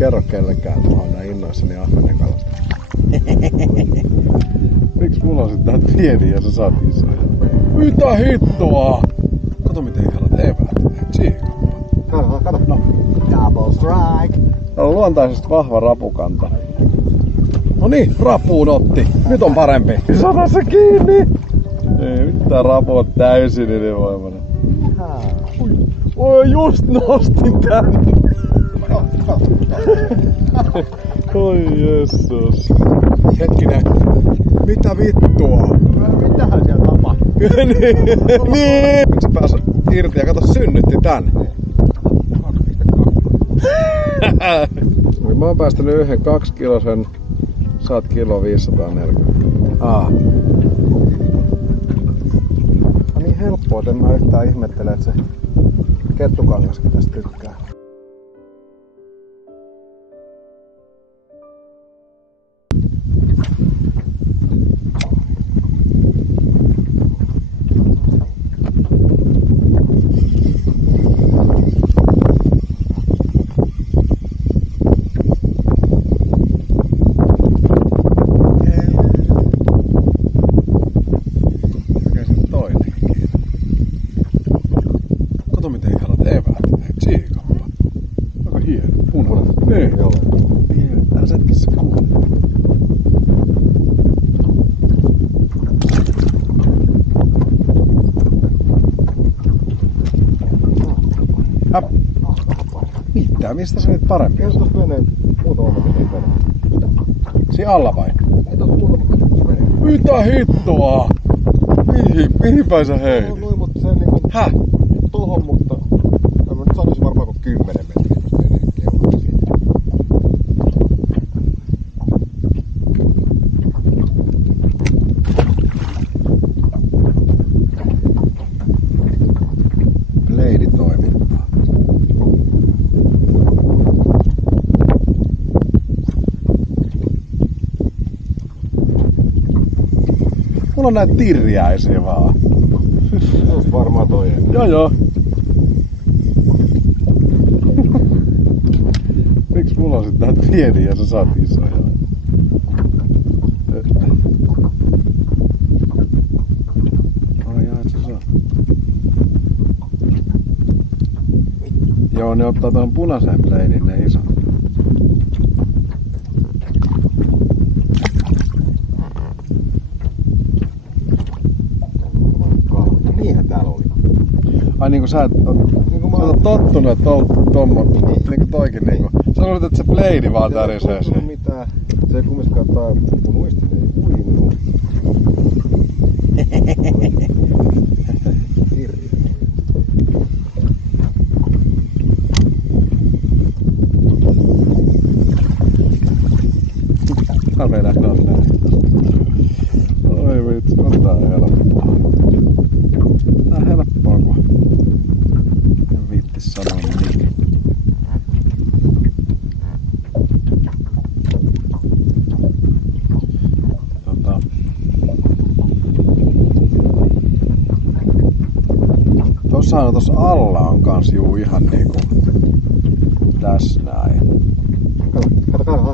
kerro kellekään, että mä oon näin innoissani ahvenenkalasta. Miksi mulla on sit tää pieni ja sä saat isoja? Mitä hittoa? Kato miten ihanat eväät. Tsiikappa. Kato. No. Double strike. Täällä on luontaisesti vahva rapukanta. No niin, rapuun otti. Nyt on parempi. Sata se kiinni! Ei mitään, rapu on täysin ylivoimainen. Oi, just nostin tän! Oi jessus. Hetkinen. Mitä vittua? Mitähän siellä tapahtuu? Niin! Nyt se pääsi irti ja kato, synnytti tän. 2,2. Mä oon päästänyt yhden 2 kilosen. Saat kilo 540. No niin helppoa, en mä yhtään ihmettele, että se kettukangaskin tästä tykkää. Kato miten ihanat eväät. Tsiikappa. Aika hieno. Punainen. Niin. Joo. Älä sä etkin se kuule. Häp. Mitä? Mistä se nyt parempi on? Tuossa menee muutama metri menee. Siinä alla vai? Ei tuossa muutama metri menee. Mitä hittoa? Mihin päin sä heitit? Noin, mutta se niinku Häh? tohon, mutta mä nyt sanoisin varmaan kun 10 metriä menee keulasta siitä. Blade toimittaa. Mulla on näitä tirjäisiä vaan. Se on varmaan toi. Joo. Miksi mulla on sit tää pieni ja sä saat isoja? Ai jaa, et sä saa. Joo, ne ottaa tuohon punaiseen bladein ne isot. Niinhän täällä oli. Ai niinku sä et Niinku sä oot tottunut, että niinku toikin niinku. Sä luulet, että se blade vaan tärisee siihen. Mitään. Se ei kumminkaan tää mun uistin ei uinut. Kävelä näin. Oi vitsi, on tää helppoa. Tää helppoa kun en viittis sanoa mitään. Tossahan tossa alla on kans juu ihan niinku tässä näin.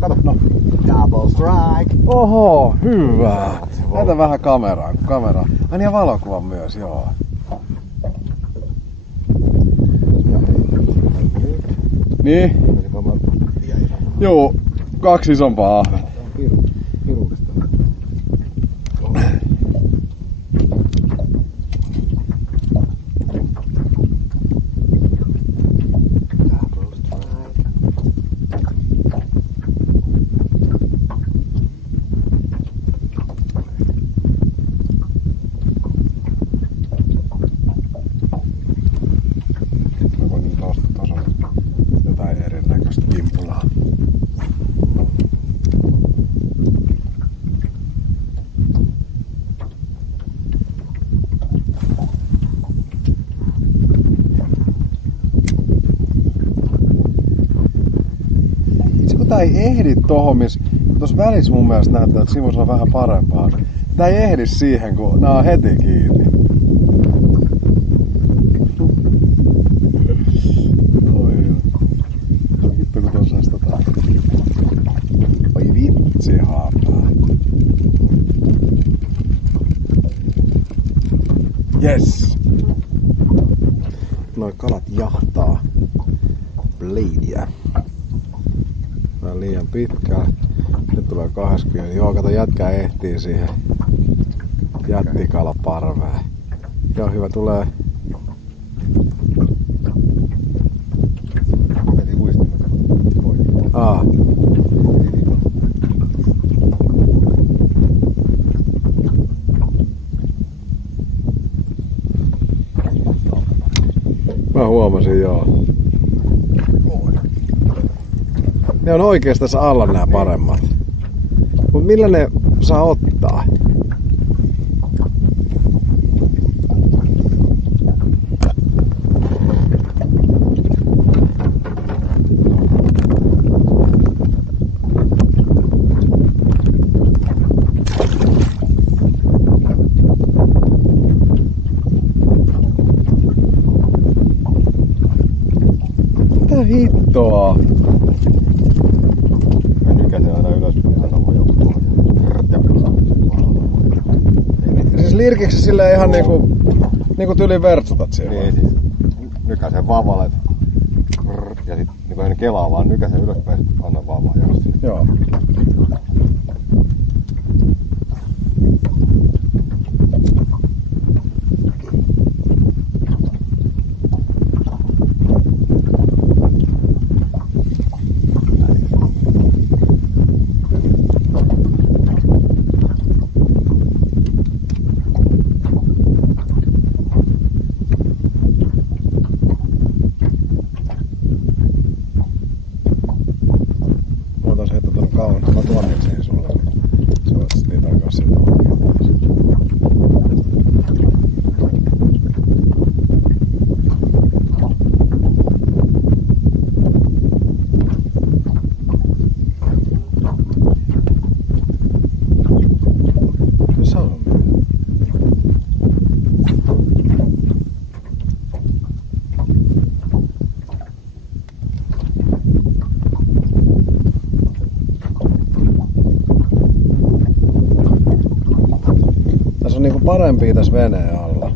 Kato. No. Double strike. Oho, hyvä. Näytä vähän kameraan. Ai niin, ja valokuvan myös, joo. Niin? Joo, 2 isompaa ahventa. Piruudesta. Tää ei ehdi tohon, missä tuossa välissä mun mielestä näyttää, että sivussa on vähän parempaa. Tää ei ehdi siihen, kun nää on heti kiinni. Oi. Hitto kun tuossa sitä Yes! Noi kalat jahtaa Bladeä. Vähän liian pitkää. Nyt tulee 20. Joo, kato, jätkä ehtii siihen jättikalaparveen. Joo, hyvä, tulee. Veti uistimet pois. Mä huomasin, joo. Ne on oikeesti tässä alla nää paremmat. Mut millä ne saa ottaa? Mitä hittoa? Mä nykäsen aina ylöspäin, aina voi joku pohjaa. Siis lirkiksi silleen ihan niinku tyyliin vertsutat siellä. Niin siis nykäsen vavalet. Ja sit niinku en kelaa vaan nykäsen ylöspäin, sit anna vaan jossi. Joo. Mä tuomitsin sulle. Se voit sit niitä aikaa sieltä oikein. Missä on? Tässä on niinku parempia tässä veneen alla.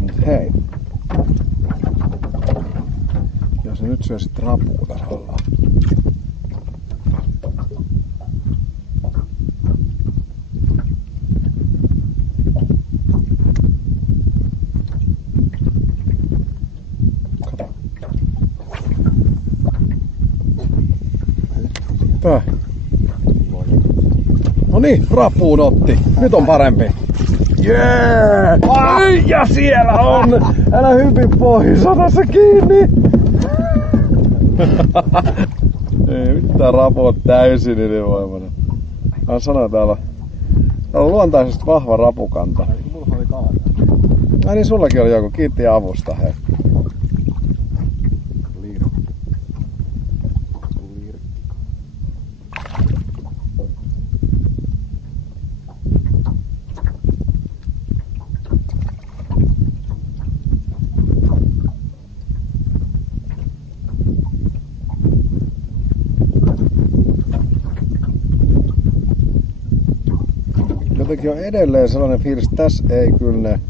Mut hei. Jos nyt syö sit rapua tässä alla. Kato. Tää. Noniin, rapuun otti. Nyt on parempi. Jee! Ja siellä on! Älä hypi pois, ota se kiinni! Ei mitään, rapu on täysin ylivoimainen. Mä sanoin, täällä on luontaisesti vahva rapukanta. Mulla oli kala. Ai niin, sullakin oli joku. Kiitti avusta, hei. Jotenkin on edelleen sellainen fiilis, että tässä ei kyllä ne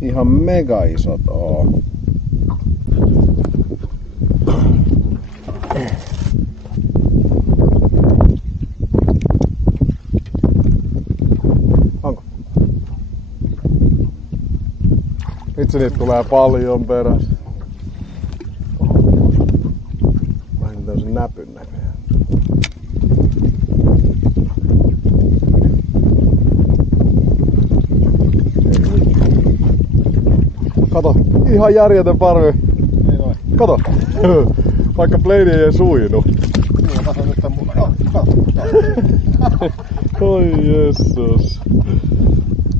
ihan mega isot oo. Onko? Itse niitä tulee paljon perässä. Vähän täysin näpyn näköjään. Kato, ihan järjetön parvi. Ei noin. Kato. Vaikka Blade ei suinu. Niin, mä sanon nyt tän mulla. Kato. Oi jessus.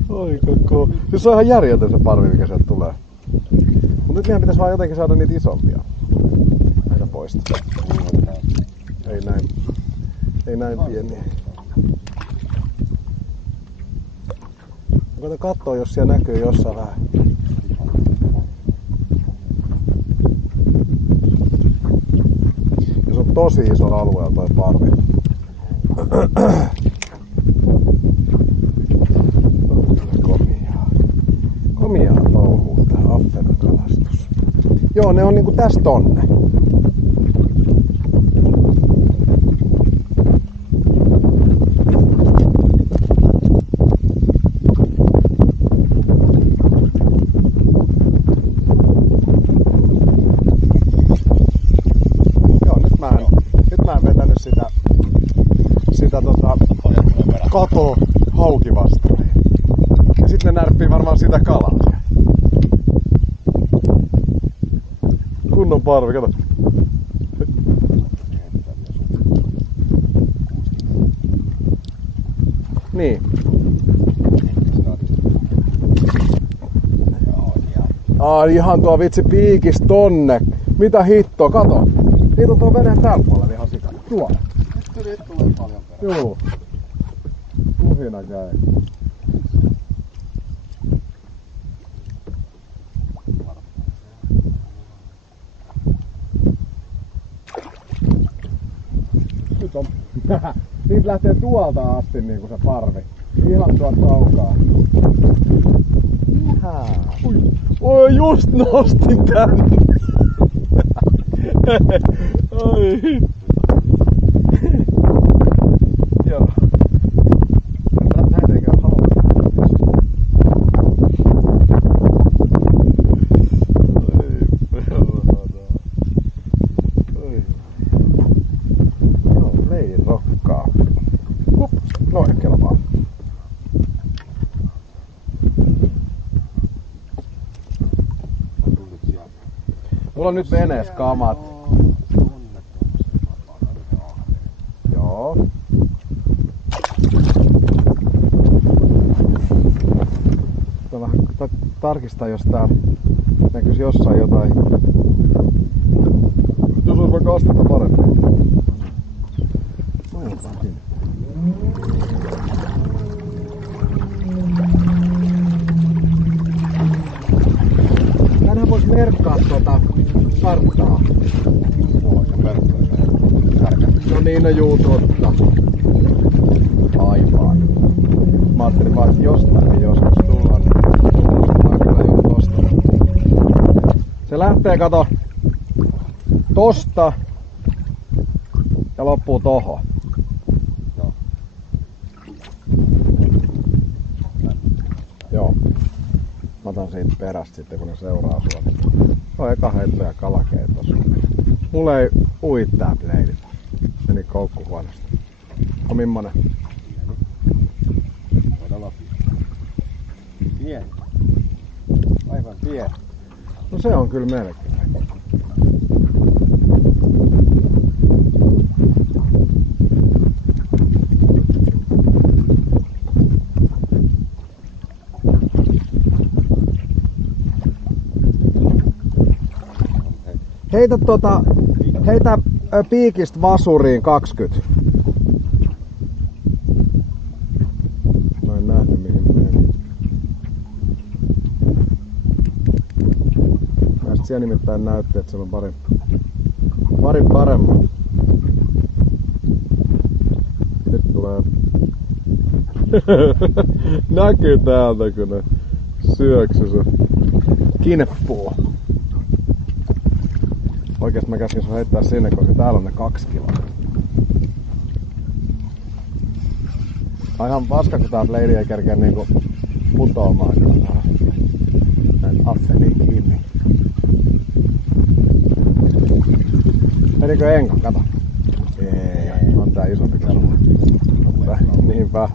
Oi koko. Siis se on ihan järjetön se parvi, mikä sieltä tulee. Mut nyt meidän pitäis vaan jotenkin saada niitä isompia. Meitä poistaa. Ei näin pieniä. Koitan katsoa, jos siellä näkyy jossain vähän. Ja se on tosi iso alue toi parvi. Komiaa touhuu tää ahvenan kalastus. Joo, ne on niinku tästä tonne. Kato hauki vastaan. Ja sitten ne närppii varmaan sitä kalaa. Kunnon parvi, kato. Niin. Ihan tuo vitsi piikis tonne. Mitä hittoa, kato. Niitä on tuo veneen täällä puolella ihan sikana. Tuolla. Nyt tulee paljon perään. Joo. Kuhina käy. Nyt on. Niitä lähtee tuolta asti niinku se parvi. Ihan tuolta kaukaa. Oi, just nostin tänne. Oi. Joo. Näin ei käy halua. Oi, perhana. Oi. Joo, leidin rokkaa. Hup, noin kelpaa. Mulla on nyt veneessä kamat. Joo. Vähän tarkistaa, jos tää näkyisi jossain jotain. Jos olisi vaikka astetta parempi. Tänään vois merkkaa tuota karttaa. No niin, no juu, totta. Aivan. Mä ajattelin vaan, että jostain joskus tullaan. Mä kyllä juu tosta. Se lähtee, kato, tosta ja loppuu tohon. Joo. Mä otan siitä perästä sitten, kun ne seuraa sua. Se on eka heitto ja kalakee tossa. Mulla ei ui tää pleidi. Meni koukku huonosti. On mimmonen? Todella pieni. Aivan pieni. No se on kyllä melkein. Heitä piikistä vasuriin 20. Mä en nähnyt mihin meni. Näistä siellä nimittäin näytti, että siellä on pari paremmat. Nyt tulee. Näkyy täältä, kun ne syöksy se kinppuu. Oikeesti mä käskin sun heittää sinne, koska täällä on ne 2 kiloa. Ihan paska, kun tää leidi ei kerkeä niinku putoamaan. Näin affeliin kiinni. Menikö enko? Kato. Ei, on tää isompi kello. Niinpä.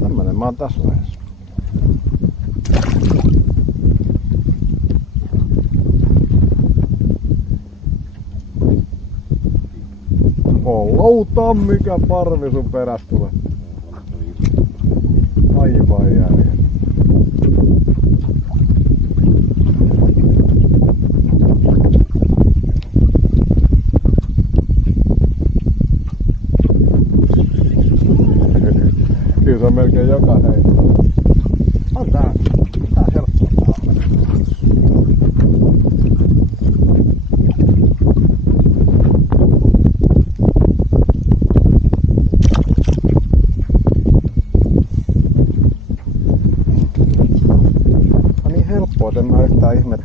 Tämmönen mä oon tässä vaiheessa. Louta, mikä parvi sun perästä tulee. Aivan järjen.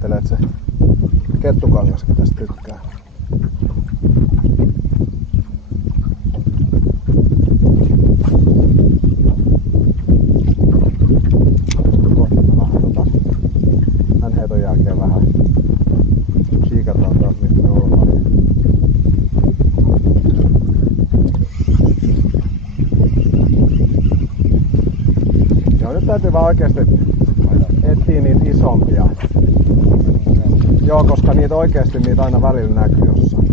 ajattelee, että se kettukangaskin tästä tykkää. Kohta me vähän tän heiton jälkeen vähän siikataan taas mihin me ollaan. Joo, nyt täytyy vaan oikeesti etsiä niitä isompia. Joo, koska niitä oikeesti niitä aina välillä näkyy jossain.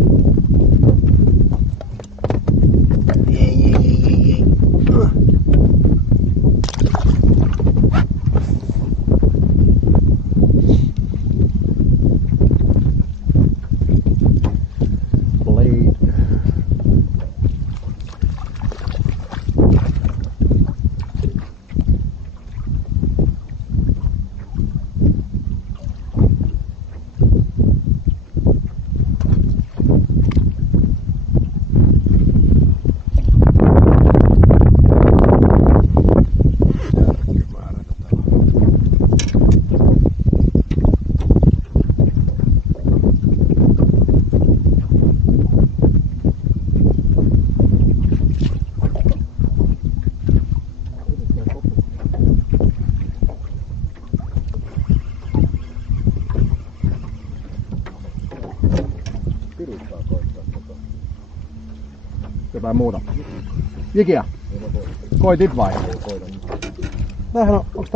Jotain muuta. Jikiä? Koitit vai? Tämähän on, onks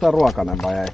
tää ruokainen vai ei?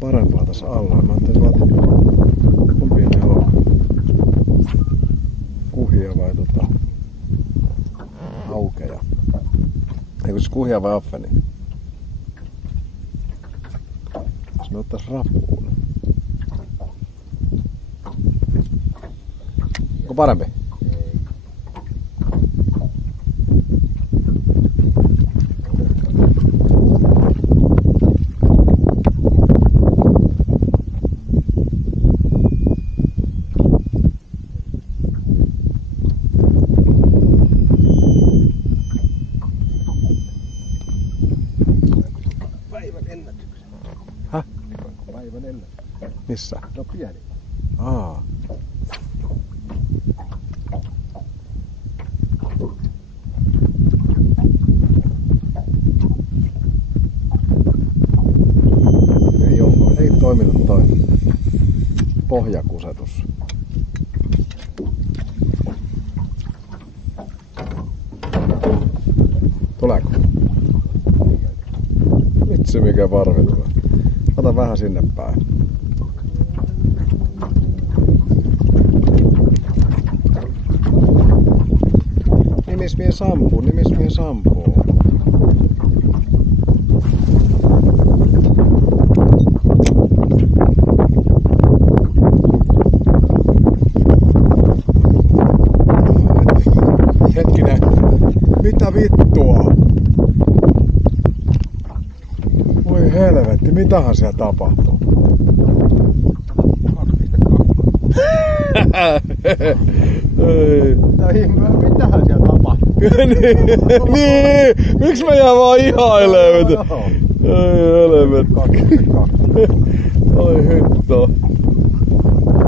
Parempaa tässä alla. Mä ajattelin tuolta kumpia ne on. Kuhia vai haukeja. Eikö se kuhia vai affeni? Jos me ottais rapuun. Onko parempi? Päivän ennätyksen. Missä? No pieni. Aa. Ei toiminut toi pohjakusetus. Tuleeko? Vitsi mikä varvi tulee. Ota vähän sinne päin. Nimis mie sampuu. Hetkinen. Mitä vittua? Voi helvetti, mitähän siellä tapahtuu? 2,2. Mitähän siellä tapahtuu? Niin, miksi mä jään vaan ihailemaan? Ei helvetti. Oi hitto.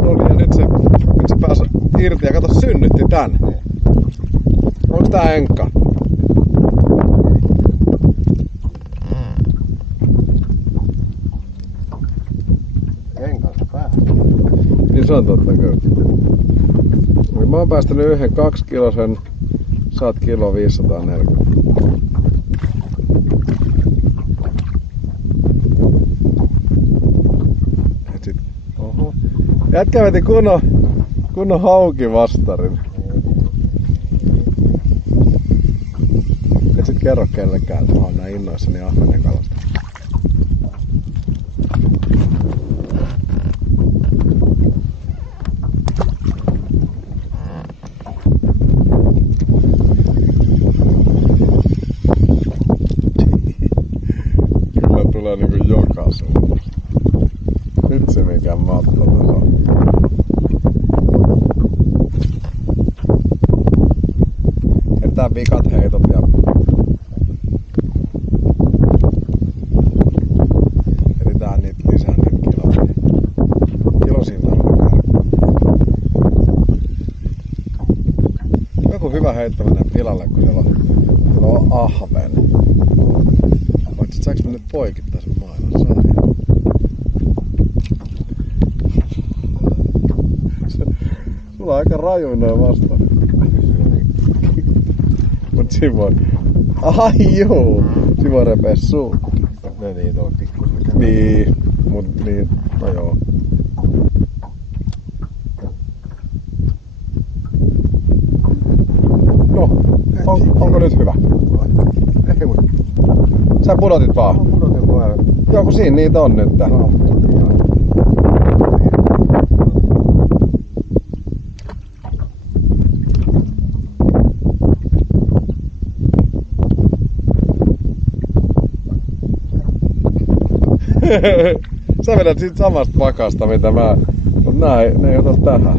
No niin, ja nyt se pääsi irti ja kato synnytti tän. Onks tää enkka? Enkansa päähän. Niin se on totta kyllä. Mä oon päästänyt yhden 2 kilosen, sä oot kilo 540. Et sit, oho. Jätkä veti kunnon haukivastarin. Et sit kerro kellekään, että mä oon näin innoissani ahvenen kalasta. Kyllä tulee niinku joka suunnasta. Nyt se mikä matto tässä on. Tää vikat heitot ja editään niitä lisää nyt kilosinta on. Joku hyvä heitto menee pilalle, kun siellä on ahven. Vaikka saaks mä nyt poikittaa sen maailman? Sulla on aika rajuin noin vastaan. Mut siinä voi... Ai joo! Siinä voi repeä suu. Ne niin, toi pikkus mikä. Niin, mut niin, no joo. No, onko nyt hyvä? Ei mut. Sä pudotit vaan? Mä pudotin vaan. Joo, kun siinä niitä on nyt. Sä vedät siitä samasta vakasta mitä mä, mut ne ei ota tähän.